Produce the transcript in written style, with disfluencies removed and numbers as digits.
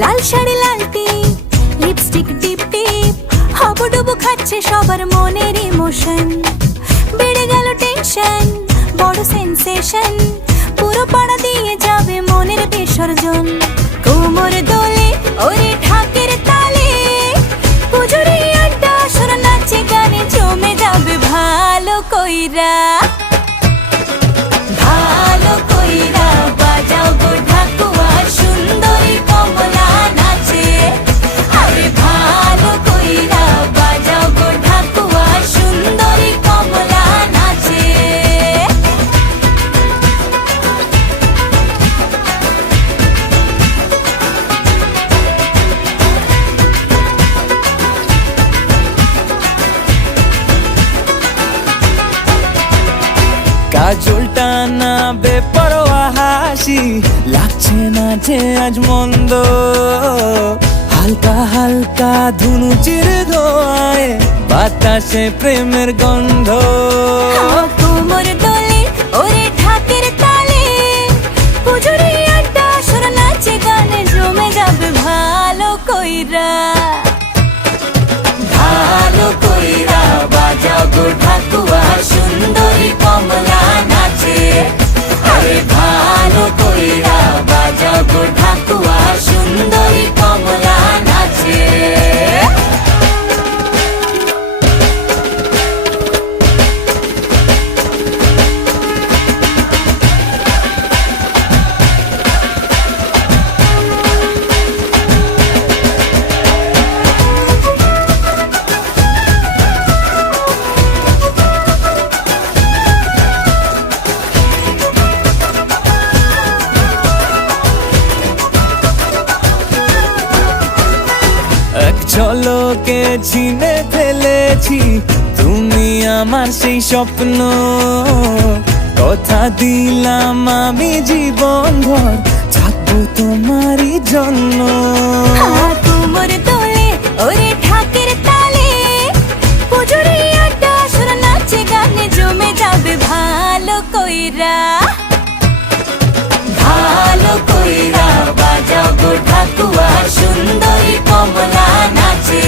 লাল শাড়ি লাল টিপ lipstick টিপ টিপ হাবুডুবু খাচ্ছে সবার মনের ইমোশন বেড়ে গেল টেনশন বড় সেন্সেশন পুরো পাড়া দিয়ে যাবে মনের বিসর্জন কোমর দোলে ওরে ঢাকের তালে পুজোরে আড্ডা সুর নাচে গানে জমে যাবে ভালো কইরা ভালো কইরা বাজাও গো ঢাকুয়া সুন্দরী কমলা নাচে আরে ভালো কইরা বাজাও গো ঢাকুয়া সুন্দরী কমলা নাচে কাজলটা না বেপরোয়া হাসি লাগছে না যে আজ মন্দ হালকা হালকা ধুনুচির ধোঁয়ায় বাতাসে প্রেমের গন্ধ কোমর দোলে ওরে ঢাকের তালে পুজোরে আড্ডা সুর নাচে গানে জমে যাবে ভালো কইরা ভালো কইরা বাজাও গো ঢাকুয়া সুন্দরী কমলা নাচে আরে ভালো কইরা বাজাও গো ঢাকুয়া সুন্দরী কমলা নাচে এক ঝলকে ছিনে ফেলেছি তুমি আমার সেই স্বপ্ন কথা দিলাম আমি জীবন ভর থাকবো তোমারই জন্য কোমর দোলে ওরে ঢাকের তালে পুজোরে আড্ডা সুর নাচে গানে জমে যাবে ভালো কইরা ভালো কইরা বাজাও গো ঢাকুয়া সুন্দরী কমলা নাচে